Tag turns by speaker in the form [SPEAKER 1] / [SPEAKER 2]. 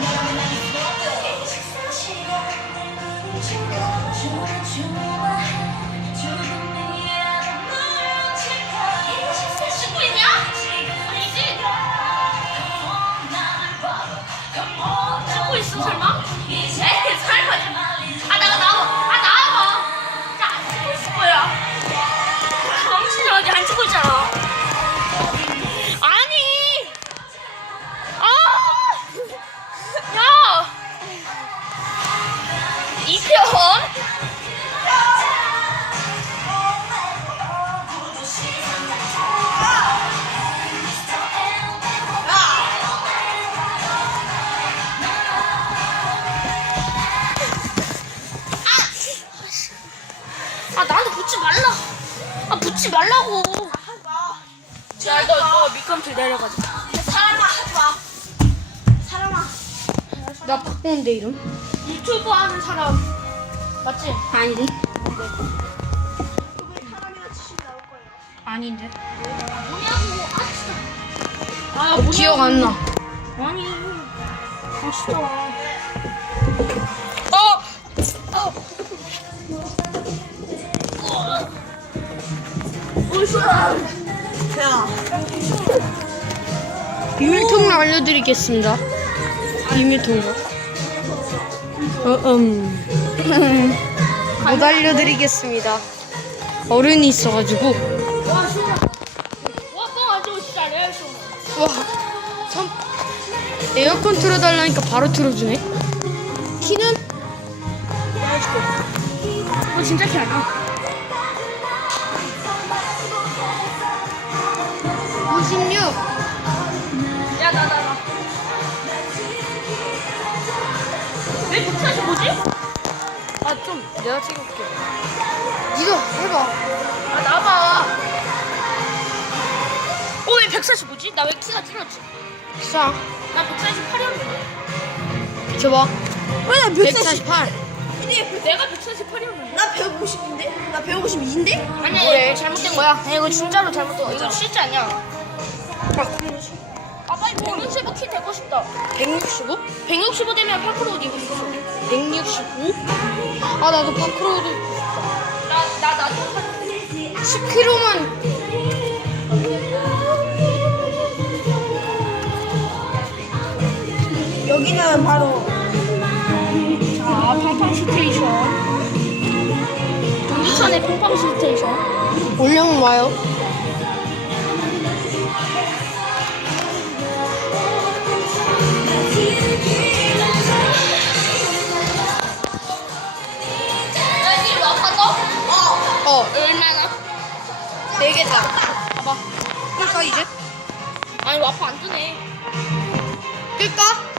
[SPEAKER 1] Thank you. 아 붙지 말라고
[SPEAKER 2] 야 너 너 미끄럼틀 내려가자
[SPEAKER 1] 사람아 하지 마. 사람아.
[SPEAKER 2] 나 박보인데 이름?
[SPEAKER 1] 유튜브 하는 사람 맞지?
[SPEAKER 2] 아닌데? 이번에 사람이나 치신 나올 거예요. 아닌데. 뭐냐고 아 진짜 아 어, 기억 안 나.
[SPEAKER 1] 아니 아 진짜 어!
[SPEAKER 2] 야. 비밀 통로 알려드리겠습니다. 비밀 통로. 어, 음. 못 알려드리겠습니다. 어른이 있어가지고. 와 참. 에어컨 틀어달라니까 바로 틀어주네. 키는?
[SPEAKER 1] 어 진짜 키안 56. 뭐지?
[SPEAKER 2] 아, 좀 내가 찍을게. 니가 해봐.
[SPEAKER 1] 아 나봐. 어왜 145지? 나 왜 키가 줄었지? 싸. 나 148이었는데.
[SPEAKER 2] 비켜봐. 왜나 148.
[SPEAKER 1] 내가 148이었는데.
[SPEAKER 2] 나 150인데? 나 152인데?
[SPEAKER 1] 아니야? 이거 잘못된 거야. 아니, 이거 진짜로 잘못된 거. 이거 실제 아니야. 아 빨리 165키 되고 싶다. 165? 165 되면 파크로 옷 입을 수 있어.
[SPEAKER 2] 165? 아, 나도 파크로드
[SPEAKER 1] 나나 나도
[SPEAKER 2] 10kg만. 여기는 바로
[SPEAKER 1] 자 팡팡 스테이션. 동두천의 팡팡 스테이션.
[SPEAKER 2] 올려면 와요.
[SPEAKER 1] 어. 어, 얼마나? 4개다. 봐봐. 끌까, 이제? 아니 와파 안 뜨네.
[SPEAKER 2] 끌까?